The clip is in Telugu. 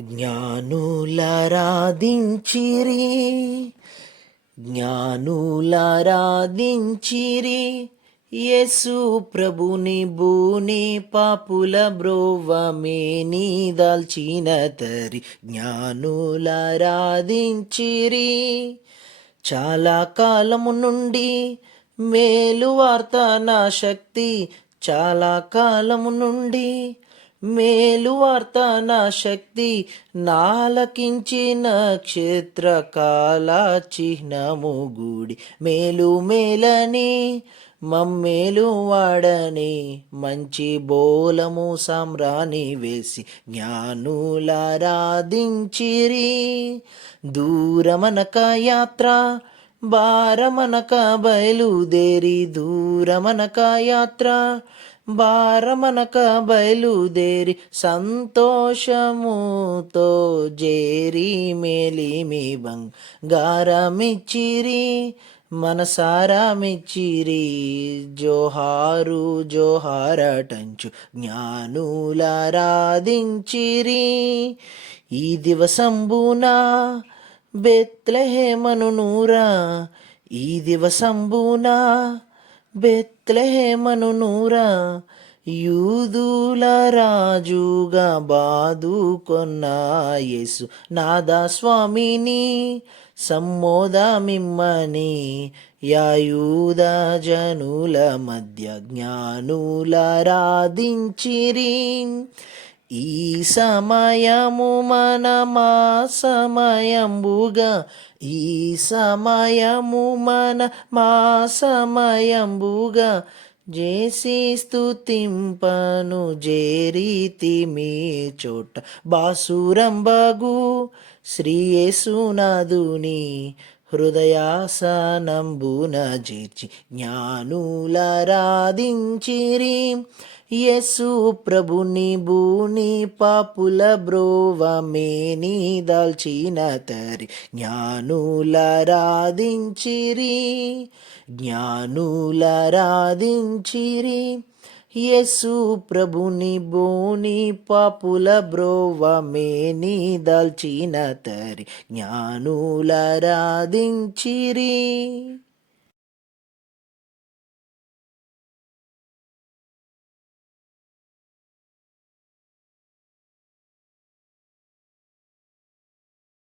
జ్ఞానులారాధించిరి జ్ఞానులారాధించిరి యేసు ప్రభుని బూని పాపుల బ్రోవమేని దాల్చిన తరి జ్ఞానులారాధించిరి. చాలా కాలము నుండి మేలు వార్త నా శక్తి, చాలా కాలము నుండి మేలు వార్త నా శక్తి, నాలకించి నక్షత్రకాల చిహ్నము గూడి మేలు మేలని మమ్మేలు వాడని మంచి బోలము సామ్రాణి వేసి జ్ఞానులారాధించిరి. దూరమనక యాత్ర భారమనక బయలుదేరి, దూరమనక యాత్ర భారమనక బయలుదేరి సంతోషముతో జేరి మేలిమి బంగారమిచ్చిరి, మనసారా మెచ్చిరి. జోహారు జోహారటంచు జ్ఞానులారాధించిరి. ఈ దివసంబునా బెత్లెహేమను నూరా, ఈ దివసంబునా బెత్లెహేమను నూరా, యూదుల రాజుగా బాదుకొన్న యేసు నాదా స్వామిని సమ్మోదమిమ్మని. యాయూద జనుల మధ్య జ్ఞానులారాధించిరి. ఈ సమయము మా సమయంబుగా, ఈ సమయము మా సమయంబుగా జేసి స్తుతింపను జేరీతి మీ చోట. బాసురంబగు శ్రీయేసునాథుని హృదయాసనంబున చేర్చి జ్ఞానులారాధించిరి. యేసు ప్రభుని బూని పాపుల బ్రోవమేని దాల్చిన తరి జ్ఞానులారాధించిరి. జ్ఞానులారాధించిరి. యేసు ప్రభుని బోని పాపుల బ్రోవమేని దాల్చిన తరి జ్ఞానులారాధించిరి.